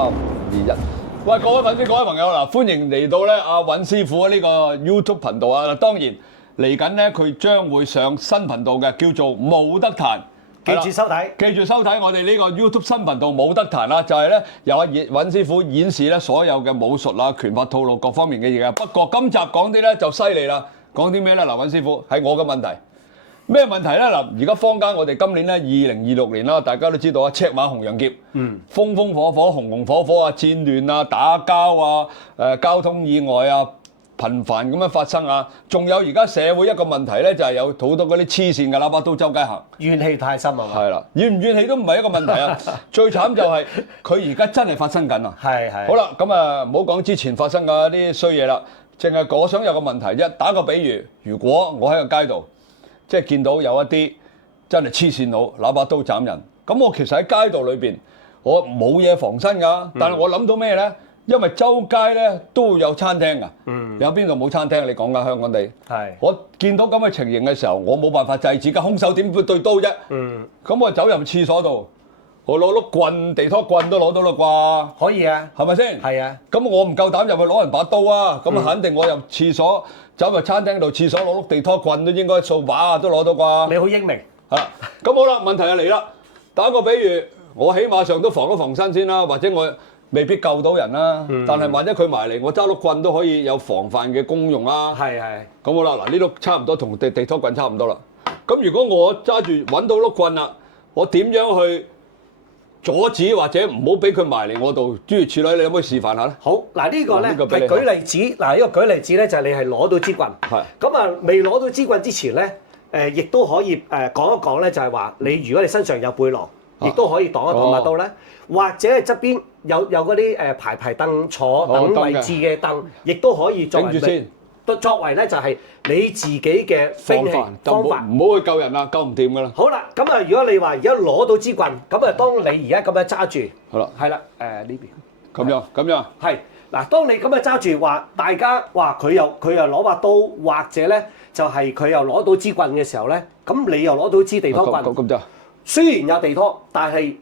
2、1，喂，各位粉絲、各位朋友嗱，歡迎嚟到咧阿尹師傅呢個 YouTube 頻道啊！當然嚟緊咧，佢將會上新頻道嘅，叫做冇得彈。記住收睇，記住收睇我哋呢個 YouTube 新頻道冇得彈啦，就係咧由阿尹師傅演示咧所有嘅武術啦、拳法套路各方面嘅嘢啊。不過今集講啲咧就犀利啦，講啲咩咧？嗱，尹師傅係我嘅問題。咩問題咧？嗱，而家坊間我哋今年咧2026年啦，大家都知道啊，赤馬紅楊劫，風風火火、紅紅火火啊，戰亂啊、打交啊、交通意外啊，頻繁咁樣發生啊。仲有而家社會一個問題咧，就係有好多嗰啲黐線嘅喇叭刀周街行，怨氣太深係嘛？係啦，怨唔怨氣都唔係一個問題啊。最慘就係佢而家真係發生緊啊。係。好啦，咁啊唔好講之前發生嘅啲衰嘢啦，淨係我想有個問題啫。打個比喻，如果我喺個街度，即係見到有一啲真係黐線佬攞把刀斬人，咁我其實喺街道裏邊，我冇嘢防身㗎。但係我諗到咩咧？因為周街咧都有餐廳㗎，有邊度冇餐廳？你講緊香港地，我見到咁嘅情形嘅時候，我冇辦法制止㗎，兇手點會對刀啫？咁我走入廁所度，我攞碌棍、地拖棍都攞到啦啩？可以啊，係咪先？係啊。咁我唔夠膽入去攞人把刀啊！咁肯定我入廁所。走入餐廳度，廁所攞碌地拖棍都應該掃把啊，都攞到啩？你好英明嚇！咁好啦，問題就嚟啦。打個比喻，我起碼上都防一防身先啦，或者我未必救到人啦。但係萬一佢埋嚟，我揸碌棍都可以有防範嘅功用啦。係。咁好啦，嗱呢度差唔多同地拖棍差唔多啦。咁如果我揸住揾到碌棍啦，我點樣去阻止或者唔好俾佢埋嚟我度？諸如此類，你可唔可以示範下咧？好，嗱呢個咧係舉例子，嗱呢個舉例子咧就係你係攞到支棍，咁啊未攞到支棍之前咧，亦都可以講一講咧，就係話你如果你身上有背囊，亦都可以擋一擋把刀咧，或者係側邊有嗰啲排凳坐等位置嘅凳，亦都可以作為咧就係你自己嘅兵器方法，唔好去救人啦，救唔掂噶啦。好啦，咁啊如果你話而家攞到支棍，咁啊當你而家咁樣揸住，係啦，呢邊咁樣係嗱，當你咁樣揸住話，大家話佢又攞把刀，或者咧就係佢又攞到支棍嘅時候咧，咁你又攞到支地拖棍，咁就雖然有地拖，但係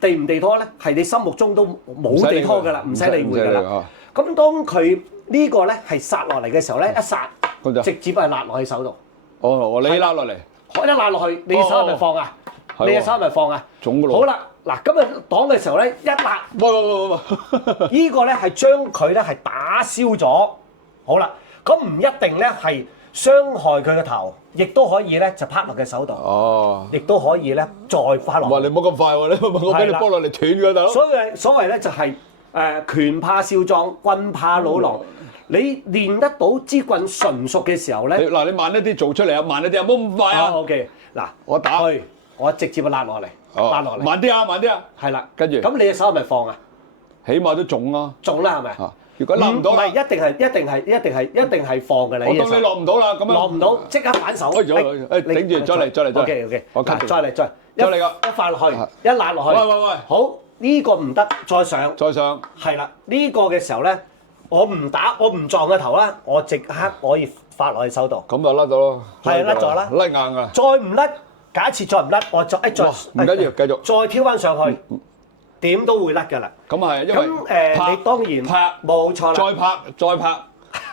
地唔地拖咧，係你心目中都冇地拖噶啦，唔使理會噶啦。咁當佢呢個咧係殺落嚟嘅時候咧，一殺直接係揦落去手度。哦，你揦落嚟，一揦落去，你隻手係咪放啊？你隻手係咪放啊？總噶咯。好啦，嗱咁啊擋嘅時候咧，一揦，喂，呢個咧係將佢咧係打消咗。好啦，咁唔一定咧係傷害佢嘅頭，亦都可以咧就拍落嘅手度。哦，亦都可以咧再拍落。哇！你冇咁快喎，我俾你波落嚟斷㗎大佬。所謂咧就係拳怕少壯，棍怕老狼。你練得到支棍純熟嘅時候咧，嗱你慢一啲做出嚟啊，慢一啲啊，冇咁快啊。OK，嗱我打去，我直接揦落嚟，揦落嚟。慢啲啊，慢啲啊。係啦，跟住。咁你隻手係咪放啊？起碼都中啊。中啦係咪？如果揦唔到，唔係一定係放嘅你。我當你落唔到啦，咁樣。落唔到，即刻反手。頂住，再嚟。OK，我再嚟。再嚟㗎。一發落去，一揦落去。喂。好，呢個唔得，再上。係啦，呢個嘅時候咧，我唔撞個頭啦，我即刻可以發落去手度。咁就甩到咯。係甩咗啦。甩硬㗎。再唔甩，假設再唔甩，我再唔緊要，繼續。再挑翻上去，點都會甩㗎啦。咁係，因為你當然拍，冇錯啦。再拍，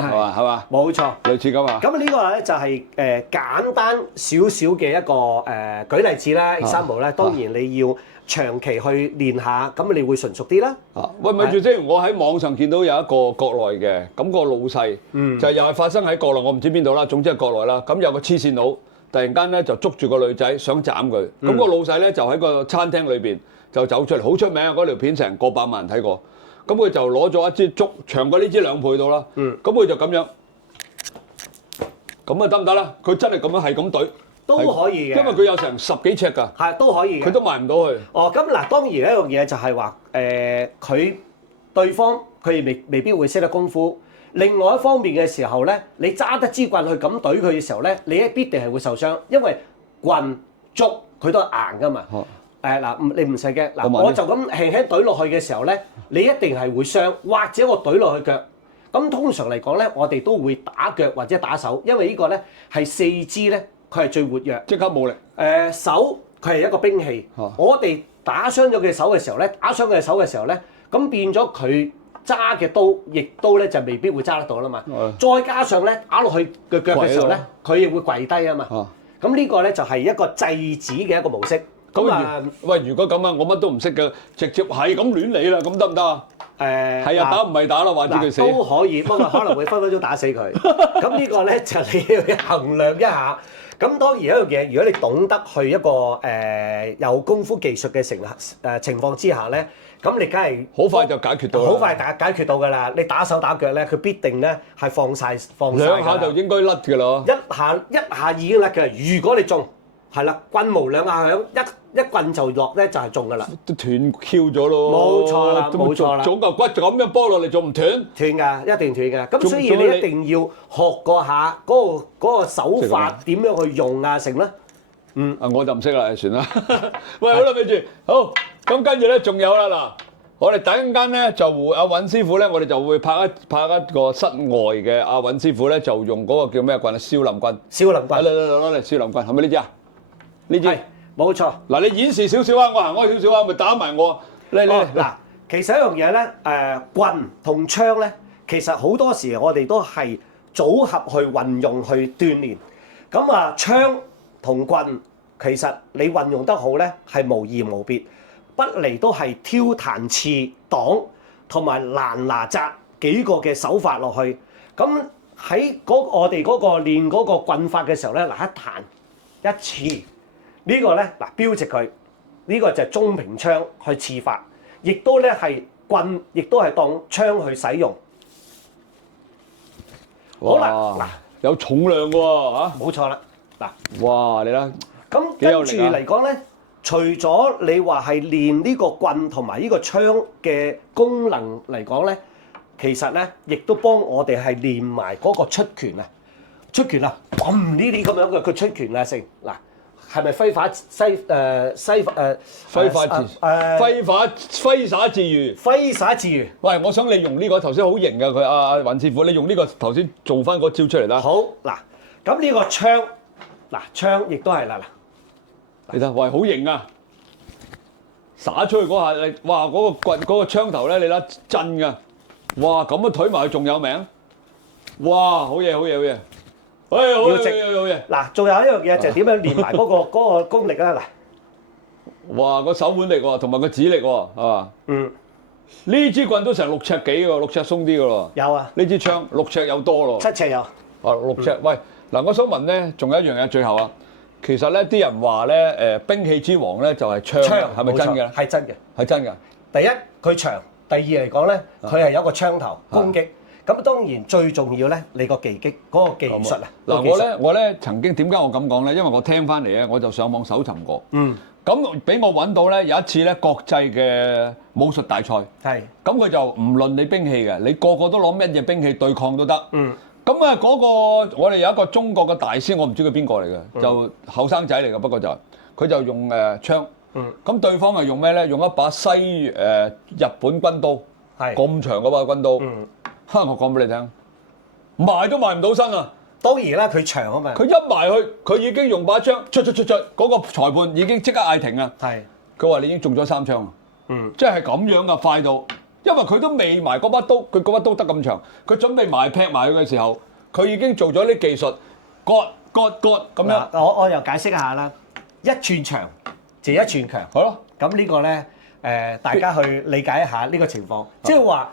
係嘛？冇錯，類似咁啊。咁呢個咧就係簡單少少嘅一個舉例子啦。example咧，當然你要長期去練下，咁你會純熟啲啦。喂，咪住先，我喺網上見到有一個國內嘅，咁個老細就又係發生喺國內，我唔知邊度啦，總之係國內啦。咁有個黐線佬，突然間咧就捉住個女仔想斬佢，咁個老細咧就喺個餐廳裏邊就走出嚟，好出名啊！嗰條片成過百萬人睇過。咁佢就攞咗一支竹，長過呢支2倍到啦。咁佢就咁樣，咁啊得唔得啦？佢真係咁樣係咁懟都可以嘅，因為佢有成10幾尺㗎。係都可以嘅，佢都埋唔到去。哦，咁嗱，當然一樣嘢就係話佢對方佢未必會識得功夫。另外一方面嘅時候咧，你揸得支棍去咁懟佢嘅時候咧，你必定係會受傷，因為棍竹佢都係硬㗎嘛。嗱，你唔使驚，嗱，我就咁輕輕懟落去嘅時候咧，你一定係會傷，或者我懟落去腳。咁通常嚟講咧，我哋都會打腳或者打手，因為呢個咧係四肢咧，佢係最活躍，即刻冇力。手佢係一個兵器，我哋打傷咗佢手嘅時候咧，咁變咗佢揸嘅刀，亦都咧就未必會揸得到啦嘛。再加上咧打落去嘅腳嘅時候咧，佢亦會跪低啊嘛。咁呢個咧就係一個制止嘅一個模式。咁啊，喂，如果咁啊，我乜都唔識嘅，直接係咁亂嚟啦，咁得唔得啊？係啊，打唔係打啦，話知佢死都可以，不過可能會分分鐘打死佢。咁呢個咧就你要衡量一下。咁當然一樣嘢，如果你懂得去一個有功夫技術嘅情況之下咧，咁你梗係好快就解決到，好快解決到㗎啦！你打手打腳咧，佢必定咧係放晒兩下就應該甩㗎啦。一下已經甩㗎啦。如果你中，係啦，棍無兩下響，一棍就落咧就係中㗎啦。都斷 Q 咗咯。冇錯啦，冇錯啦。總嚿骨就咁樣剝落嚟，仲唔斷？斷㗎，一定斷㗎。咁所以你一定要學過下嗰個手法點樣去用啊，成啦。我就唔識啦，算啦。喂，好啦，咪住，好。咁跟住咧，仲有啦嗱，我哋等陣間咧就阿尹師傅咧，我哋就會拍一個室外嘅阿尹師傅咧，就用嗰個叫咩棍啊？少林棍。少林棍。攞嚟少林棍，係咪呢支啊？呢支。係，冇錯。嗱，你演示少少啊，我行開少少啊，咪打埋我。嗱，其實一樣嘢咧，棍同槍咧，其實好多時我哋都係組合去運用去鍛鍊。咁啊，槍同棍其實你運用得好咧，係無異無別。不離都係挑彈刺擋同埋攔拿扎幾個嘅手法落去，咁喺我哋嗰個練嗰個棍法嘅時候咧，嗱一彈一刺呢個咧嗱標直佢呢個就係中平槍去刺法，亦都咧係棍，亦都係當槍去使用。好啦，嗱有重量喎嚇，冇錯啦，嗱，哇你啦，咁跟住嚟講咧。除咗你話係練呢個棍同埋呢個槍嘅功能嚟講咧，其實咧亦都幫我哋係練埋嗰個出拳啊！呢啲咁樣嘅佢出拳啊，成嗱係咪揮灑自如？揮灑自如。喂，我想你用呢個頭先好型嘅佢阿尹師傅，你用呢個頭先做翻嗰招出嚟啦。好嗱，咁呢個槍嗱槍亦都係啦嗱。你睇，喂，好型啊！灑出去嗰下，你哇嗰個棍嗰個槍頭咧，你睇震㗎，哇咁嘅腿埋去仲有名，哇好嘢好嘢好嘢，哎好嘢！嗱，仲有一樣嘢就係點樣練埋嗰個功力啦嗱。哇個手腕力喎，同埋個指力喎，係嘛？呢支棍都成6尺幾喎，6尺鬆啲㗎咯。有啊。呢支槍6尺有多咯。7尺有。 6尺。喂，嗱，我想問咧，仲有一樣嘢最後啊。其實咧，啲人話咧，兵器之王咧就係槍，係咪真嘅咧？係真嘅，係真嘅。第一佢長，第二嚟講咧，佢係有個槍頭攻擊。咁當然最重要咧，你個技擊嗰個技術啊。嗱，我咧曾經點解我咁講咧？因為我聽翻嚟咧，我就上網搜尋過。咁俾我揾到咧，有一次咧國際嘅武術大賽。係。咁佢就唔論你兵器嘅，你個個都攞乜嘢兵器對抗都得。咁啊，嗰個我哋有一個中國嘅大師，我唔知佢邊個嚟嘅，就後生仔嚟嘅，不過就佢就用槍。咁對方係用咩咧？用一把日本軍刀，咁長嗰把軍刀。我講俾你聽，埋都埋唔到身啊！當然啦，佢長啊嘛。佢一埋去，佢已經用把槍，出，嗰個裁判已經即刻嗌停啊！佢話你已經中咗3槍。即係咁樣嘅快到。因為佢都未埋嗰把刀，佢嗰把刀得咁長，佢準備劈埋佢嘅時候，佢已經做咗啲技術，割咁樣。我又解釋一下啦，1寸長就1寸強。好咯，咁呢個咧大家去理解一下呢個情況，即係話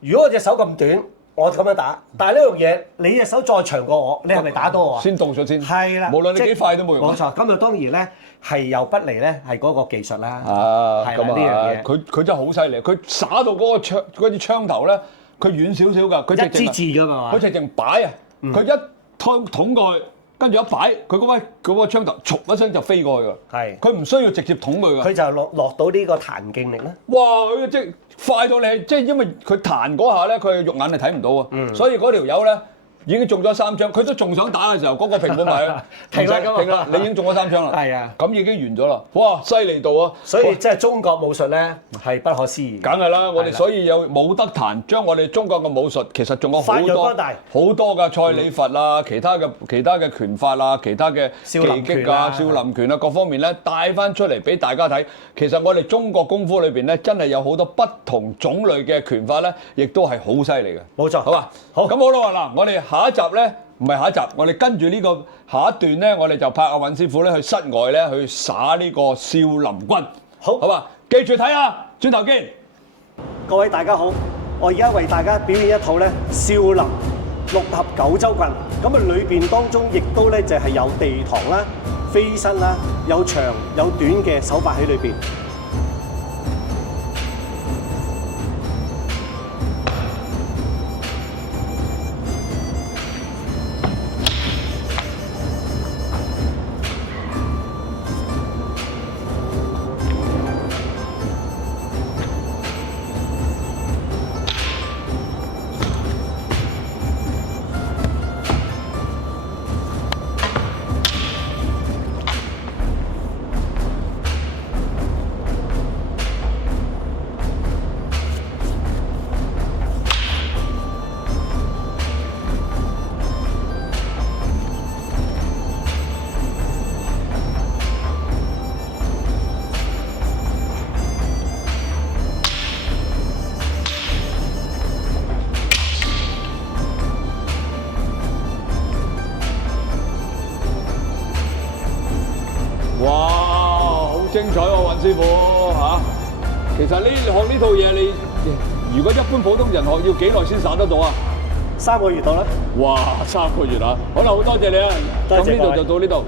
如果我隻手咁短，我咁樣打，但係呢樣嘢你隻手再長過我，你係咪打到我啊？先動咗先。係啦，無論你幾快都冇用。冇錯，咁就當然咧係又不離咧係嗰個技術啦。係啦，呢樣嘢。佢真係好犀利，佢灑到嗰支槍頭咧，佢遠少少㗎，佢一支字㗎嘛。佢直情擺啊，佢一捅過去，跟住一擺，佢嗰個槍頭，唰一聲就飛過去㗎。係。佢唔需要直接捅佢㗎。佢就落到呢個彈勁力啦。哇！佢即係快到你，即係因為佢彈嗰下咧，佢肉眼係睇唔到啊。所以嗰條友咧已經中咗3槍，佢都仲想打嘅時候，嗰個評判埋停啦咁啊停啦，你已經中咗3槍啦。係啊，咁已經完咗啦。哇，犀利到啊！所以即係中國武術咧係不可思議。梗係啦，我哋係啦所以有武德壇，將我哋中國嘅武術其實仲有好發揚多光大好多嘅蔡李佛啊，其他嘅拳法啊，其他嘅技少林拳擊啊、啊少林拳啊各方面咧帶翻出嚟俾大家睇。其實我哋中國功夫裏邊咧，真係有好多不同種類嘅拳法咧，亦都係好犀利嘅。冇錯，好嘛？好咁好啦，嗱，我哋下一集咧，唔係下一集，我哋跟住呢個下一段咧，我哋就派阿尹師傅咧去室外咧去耍呢個少林軍。好好嘛？記住睇啊，轉頭見。各位大家好，我而家為大家表演一套咧少林六合九州棍。咁啊，裏邊當中亦都咧就係有地堂啦、飛身啦，有長有短嘅手法喺裏邊。哇，好精彩喎，尹師傅嚇！其實學呢套嘢，你如果一般普通人學，要幾耐先耍得到啊？ 3個月到啦。哇，3個月啊！好啦，好多謝你啊！多謝咁呢度各位就到呢度。